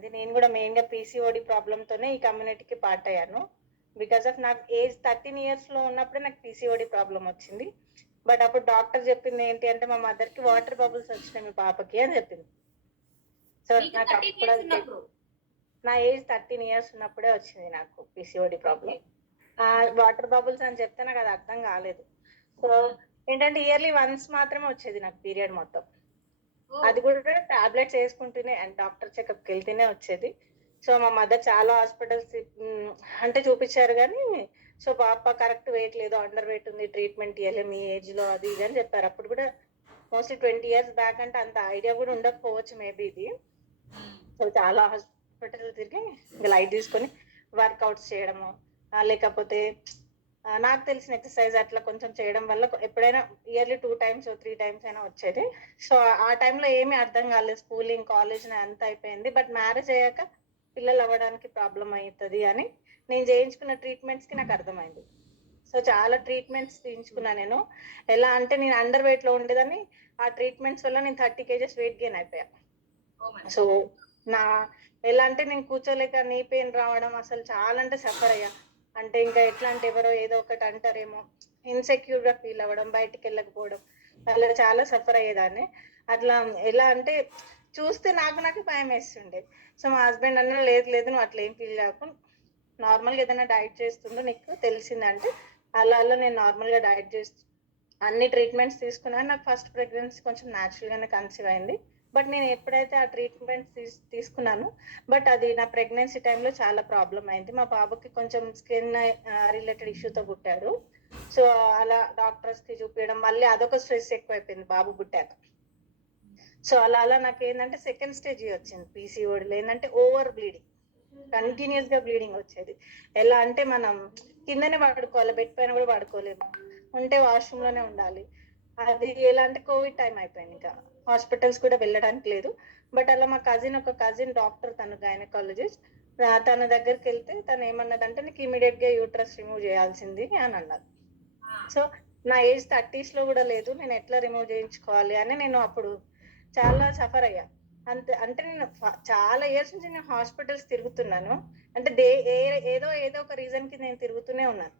అయింది. నేను కూడా మెయిన్గా పీసీఓడి ప్రాబ్లంతోనే ఈ కమ్యూనిటీకి పార్ట్ అయ్యాను. బికాస్ ఆఫ్ నాకు ఏజ్ 13 years లో ఉన్నప్పుడే నాకు పీసీఓడి ప్రాబ్లం వచ్చింది. బట్ అప్పుడు డాక్టర్ చెప్పింది ఏంటి అంటే, మా మదర్కి వాటర్ బబుల్స్ వచ్చినాయి మీ పాపకి అని చెప్పింది. సో నాకు అప్పుడు నా ఏజ్ 13 years ఉన్నప్పుడే వచ్చింది నాకు పీసీఓడి ప్రాబ్లం. వాటర్ బబుల్స్ అని చెప్తే నాకు అది అర్థం కాలేదు. సో ఏంటంటే ఇయర్లీ వన్స్ మాత్రమే వచ్చేది నాకు పీరియడ్ మొత్తం. అది కూడా టాబ్లెట్స్ వేసుకుంటూనే అండ్ డాక్టర్ చెకప్కి వెళ్తేనే వచ్చేది. సో మా మదర్ చాలా హాస్పిటల్స్ అంటే చూపించారు కానీ, సో పాప కరెక్ట్ వెయిట్ లేదు, అండర్ వెయిట్ ఉంది, ట్రీట్మెంట్ ఇవ్వలే మీ ఏజ్ లో అది ఇది అని చెప్పారు. అప్పుడు కూడా మోస్ట్లీ 20 years బ్యాక్ అంటే అంత ఐడియా కూడా ఉండకపోవచ్చు మేబీ ఇది. సో చాలా హాస్పిటల్ తిరిగి లైట్ తీసుకొని వర్కౌట్స్ చేయడము, లేకపోతే నాకు తెలిసిన ఎక్సర్సైజ్ అట్లా కొంచెం చేయడం వల్ల ఎప్పుడైనా ఇయర్లీ 2 times 3 times అయినా వచ్చేది. సో ఆ టైంలో ఏమీ అర్థం కాలేదు, స్కూలింగ్ కాలేజ్ అంతా అయిపోయింది. బట్ మ్యారేజ్ అయ్యాక పిల్లలు అవ్వడానికి ప్రాబ్లం అవుతుంది అని నేను చేయించుకున్న ట్రీట్మెంట్స్ కి నాకు అర్థమైంది. సో చాలా ట్రీట్మెంట్స్ చేయించుకున్నా నేను. ఎలా అంటే నేను అండర్ వెయిట్ లో ఉండేదని, ఆ ట్రీట్మెంట్స్ వల్ల నేను 30 kgs వెయిట్ గెయిన్ అయిపోయా. సో నా ఎలా అంటే నేను కూర్చోలేక నీ పెయిన్ రావడం, అసలు చాలా అంటే సఫర్ అయ్యా. అంటే ఇంకా ఎట్లా అంటే ఎవరో ఏదో ఒకటి అంటారేమో, ఇన్సెక్యూర్ గా ఫీల్ అవ్వడం, బయటికి వెళ్ళకపోవడం, అలా చాలా సఫర్ అయ్యేదాన్ని. అట్లా ఎలా అంటే చూస్తే నాకు భయం వేస్తుండే. సో మా హస్బెండ్ అన్న లేదు లేదు నువ్వు అట్లా ఏం ఫీల్ కాకుండా నార్మల్గా ఏదైనా డైట్ చేస్తుందో నీకు తెలిసిందంటే, అలా నేను నార్మల్గా డైట్ చేస్తూ అన్ని ట్రీట్మెంట్స్ తీసుకున్నాను. నాకు ఫస్ట్ ప్రెగ్నెన్సీ కొంచెం న్యాచురల్ గానే కన్సీవ్ అయింది. బట్ నేను ఎప్పుడైతే ఆ ట్రీట్మెంట్స్ తీసుకున్నాను, బట్ అది నా ప్రెగ్నెన్సీ టైంలో చాలా ప్రాబ్లం అయింది. మా బాబుకి కొంచెం స్కిన్ రిలేటెడ్ ఇష్యూతో పుట్టాడు. సో అలా డాక్టర్స్ కి చూపించడం, మళ్ళీ అదొక స్ట్రెస్ ఎక్కువైపోయింది బాబు పుట్టాక. సో అలా నాకు ఏంటంటే సెకండ్ స్టేజ్ వచ్చింది పీసీఓడిలో. ఏంటంటే ఓవర్ బ్లీడింగ్, కంటిన్యూస్ గా బ్లీడింగ్ వచ్చేది. ఎలా అంటే మనం కిందనే పడుకోవాలి, బెడ్ పైన కూడా పడుకోలేము, ఉంటే వాష్రూమ్ లోనే ఉండాలి. అది ఎలా అంటే కోవిడ్ టైం అయిపోయింది, ఇంకా హాస్పిటల్స్ కూడా వెళ్ళడానికి లేదు. బట్ అలా మా ఒక కజిన్ డాక్టర్, తను గైనకాలజిస్ట్, తన దగ్గరికి వెళ్తే తను ఏమన్నదంటే నీకు ఇమీడియట్ గా యూట్రస్ రిమూవ్ చేయాల్సింది అని అన్నారు. సో నా ఏజ్ 30s లో కూడా లేదు, నేను ఎట్లా రిమూవ్ చేయించుకోవాలి అని నేను అప్పుడు చాలా సఫర్ అయ్యా. అంటే నేను చాలా ఇయర్స్ నుంచి నేను హాస్పిటల్స్ తిరుగుతున్నాను. అంటే ఏదో ఒక రీజన్ కి నేను తిరుగుతూనే ఉన్నాను.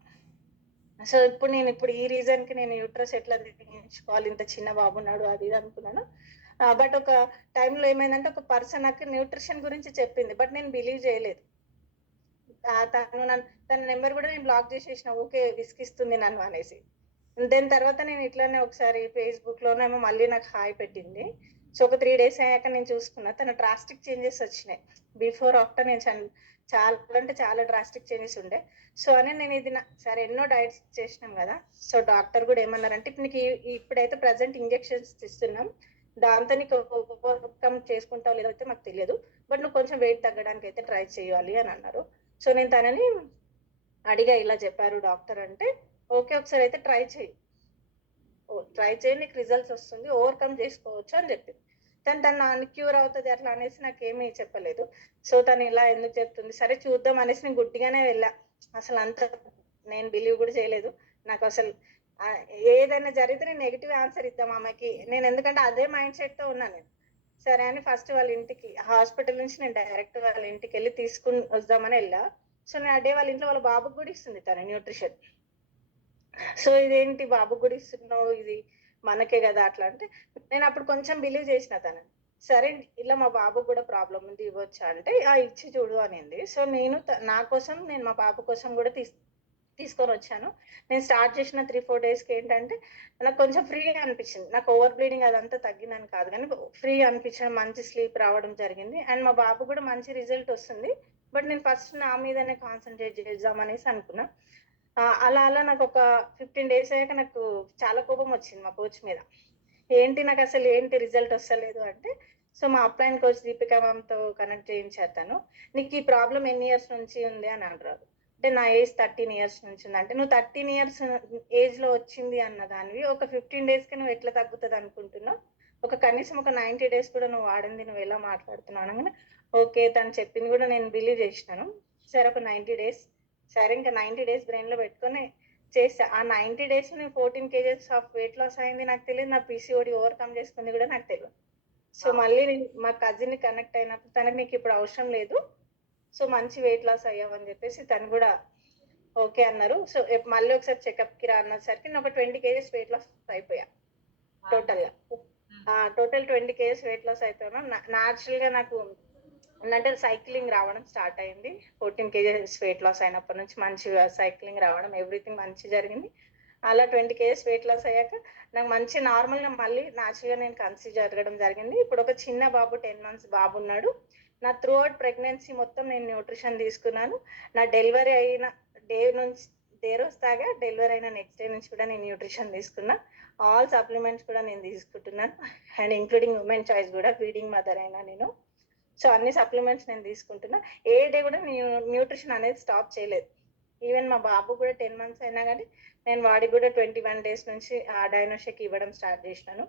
సో ఇప్పుడు ఈ రీజన్ కి నేను యూట్రస్ ఎట్లా తీయించుకోవాలి, ఇంత చిన్న బాబు ఉన్నాడు అది ఇది అనుకున్నాను. బట్ ఒక టైంలో ఏమైందంటే ఒక పర్సన్ నాకు న్యూట్రిషన్ గురించి చెప్పింది, బట్ నేను బిలీవ్ చేయలేదు. తన నెంబర్ కూడా నేను బ్లాక్ చేసేసిన, ఓకే విసిగిస్తుంది నన్ను అనేసి. దాని తర్వాత నేను ఇట్లానే ఒకసారి ఫేస్బుక్ లోనేమో మళ్ళీ నాకు హాయ్ పెట్టింది. సో ఒక 3 days అయ్యాక నేను చూసుకున్నా తన డ్రాస్టిక్ చేంజెస్ వచ్చినాయి. బిఫోర్ ఆఫ్టర్ నేను చాలా అంటే చాలా డ్రాస్టిక్ చేంజెస్ ఉండే. సో అని నేను ఇది సరే ఎన్నో డైట్స్ చేసినాం కదా. సో డాక్టర్ కూడా ఏమన్నారంటే ఇప్పుడు నీకు ఇప్పుడైతే ప్రజెంట్ ఇంజెక్షన్స్ ఇస్తున్నాం, దాంతో నీకు ఓవర్కమ్ చేసుకుంటావు లేదో అయితే మాకు తెలియదు, బట్ నువ్వు కొంచెం వెయిట్ తగ్గడానికి అయితే ట్రై చేయాలి అని అన్నారు. సో నేను తనని అడిగా, ఇలా చెప్పారు డాక్టర్ అంటే, ఓకే ఒకసారి అయితే ట్రై చేయి, నీకు రిజల్ట్స్ వస్తుంది, ఓవర్కమ్ చేసుకోవచ్చు అని చెప్పింది. తను క్యూర్ అవుతుంది అట్లా అనేసి నాకేమీ చెప్పలేదు. సో తను ఇలా ఎందుకు చెప్తుంది, సరే చూద్దాం అనేసి నేను గుడ్డిగానే వెళ్ళా. అసలు అంత నేను బిలీవ్ కూడా చేయలేదు. నాకు అసలు ఏదైనా జరిగితే నేను నెగిటివ్ ఆన్సర్ ఇద్దాం ఆమెకి, నేను ఎందుకంటే అదే మైండ్ సెట్ తో ఉన్నాను నేను. సరే అని ఫస్ట్ వాళ్ళ ఇంటికి, హాస్పిటల్ నుంచి నేను డైరెక్ట్ వాళ్ళ ఇంటికి వెళ్ళి తీసుకుని వద్దామని వెళ్ళా. సో నేను అడే వాళ్ళ ఇంట్లో వాళ్ళ బాబుకి కూడా ఇస్తుంది తన న్యూట్రిషన్. సో ఇదేంటి బాబుకి కూడా ఇస్తున్నావు, ఇది మనకే కదా అట్లా అంటే, నేను అప్పుడు కొంచెం బిలీవ్ చేసిన తనని. సరే ఇలా మా బాబుకు కూడా ప్రాబ్లం ఉంది ఇవ్వచ్చా అంటే, ఇచ్చి చూడు అనింది. సో నేను నా కోసం నేను మా బాబు కోసం కూడా తీసుకొని వచ్చాను. నేను స్టార్ట్ చేసిన 3-4 daysకి ఏంటంటే నాకు కొంచెం ఫ్రీగా అనిపించింది. నాకు ఓవర్ బ్లీడింగ్ అదంతా తగ్గిందని కాదు కానీ ఫ్రీ అనిపించడం, మంచి స్లీప్ రావడం జరిగింది. అండ్ మా బాబు కూడా మంచి రిజల్ట్ వస్తుంది. బట్ నేను ఫస్ట్ నా మీదనే కాన్సన్ట్రేట్ చేద్దాం అనేసి అనుకున్నా. అలా నాకు ఒక 15 days అయ్యాక నాకు చాలా కోపం వచ్చింది మా కోచ్ మీద. ఏంటి నాకు అసలు ఏంటి రిజల్ట్ వస్తలేదు అంటే, సో మా అప్లైన్ కోచ్ దీపికా మ్యామ్తో కనెక్ట్ చేయించారు. తను నీకు ఈ ప్రాబ్లం ఎన్ని ఇయర్స్ నుంచి ఉంది అని అంటారు. అంటే నా ఏజ్ 13 years నుంచి ఉంది అంటే, నువ్వు 13 years ఏజ్ లో వచ్చింది అన్న దానివి ఒక 15 daysకి నువ్వు ఎట్లా తగ్గుతుంది అనుకుంటున్నావు, కనీసం ఒక 90 days కూడా నువ్వు వాడింది నువ్వు ఎలా మాట్లాడుతున్నావు అనగానే, ఓకే తను చెప్పింది కూడా నేను బిలీవ్ చేసినాను. సరే ఒక 90 days, సరే ఇంకా 90 days బ్రెయిన్ లో పెట్టుకొని చేస్తా. ఆ 90 days నేను 14 kgs ఆఫ్ వెయిట్ లాస్ అయింది నాకు తెలియదు, నా పీసీఓడి ఓవర్కమ్ చేసుకుంది కూడా నాకు తెలియదు. సో మళ్ళీ నేను మా కజిన్ ని కనెక్ట్ అయినప్పుడు తనకి నీకు ఇప్పుడు అవసరం లేదు, సో మంచి వెయిట్ లాస్ అయ్యావని చెప్పేసి తను కూడా ఓకే అన్నారు. సో మళ్ళీ ఒకసారి చెకప్ కి రా అన్నసరికి నేను ఒక 20 kgs వెయిట్ లాస్ అయిపోయా టోటల్ గా. టోటల్ 20 kgs వెయిట్ లాస్ అయిపోయాను. న్యాచురల్ గా నాకు అంటే సైక్లింగ్ రావడం స్టార్ట్ అయింది. 14 kgs వెయిట్ లాస్ అయినప్పటి నుంచి మంచిగా సైక్లింగ్ రావడం, ఎవ్రీథింగ్ మంచి జరిగింది. అలా 20 kgs వెయిట్ లాస్ అయ్యాక నాకు మంచి నార్మల్ గా మళ్ళీ న్యాచురల్ గా నేను కన్సీవ్ జరగడం జరిగింది. ఇప్పుడు ఒక చిన్న బాబు 10 months బాబు ఉన్నాడు. నా త్రూ అవుట్ ప్రెగ్నెన్సీ మొత్తం నేను న్యూట్రిషన్ తీసుకున్నాను. నా డెలివరీ అయిన డే రోజు దాకా డెలివరీ అయిన నెక్స్ట్ డే నుంచి కూడా నేను న్యూట్రిషన్ తీసుకున్నా. ఆల్ సప్లిమెంట్స్ కూడా నేను తీసుకుంటున్నాను, అండ్ ఇంక్లూడింగ్ ఉమెన్ చాయిస్ కూడా, ఫీడింగ్ మదర్ అయినా నేను. సో అన్ని సప్లిమెంట్స్ నేను తీసుకుంటున్నా. ఏ డే కూడా నేను న్యూట్రిషన్ అనేది స్టాప్ చేయలేదు. ఈవెన్ మా బాబు కూడా 10 months అయినా కానీ నేను వాడికి కూడా 21 days నుంచి ఆ డైనోషేక్ ఇవ్వడం స్టార్ట్ చేసినాను.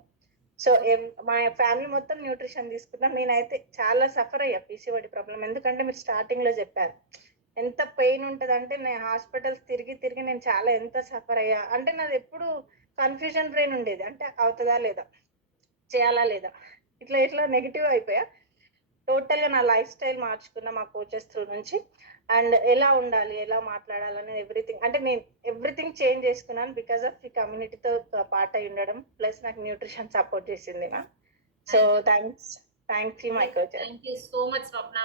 సో మా ఫ్యామిలీ మొత్తం న్యూట్రిషన్ తీసుకున్నాను. నేనైతే చాలా సఫర్ అయ్యా పీసీఓడి ప్రాబ్లం. ఎందుకంటే మీరు స్టార్టింగ్ లో చెప్పారు ఎంత పెయిన్ ఉంటది అంటే, నేను హాస్పిటల్స్ తిరిగి తిరిగి నేను చాలా ఎంత సఫర్ అయ్యా అంటే, నాది ఎప్పుడు కన్ఫ్యూజన్ బ్రెయిన్ ఉండేది. అంటే అవుతుందా లేదా, చేయాలా లేదా, ఇట్లా ఇట్లా నెగిటివ్ అయిపోయా. టోటల్ గా నా లైఫ్ స్టైల్ మార్చుకున్నా మా కోచెస్ త్రూ నుంచి. అండ్ ఎలా ఉండాలి, ఎలా మాట్లాడాలి అనేది ఎవ్రీథింగ్, అంటే నేను ఎవ్రీథింగ్ చేంజ్ చేసుకున్నాను బికాస్ ఆఫ్ ఈ కమ్యూనిటీతో పార్ట్ అయి ఉండడం, ప్లస్ నాకు న్యూట్రిషన్ సపోర్ట్ చేసింది. So thank you my coaches. Thank you so much Swapna.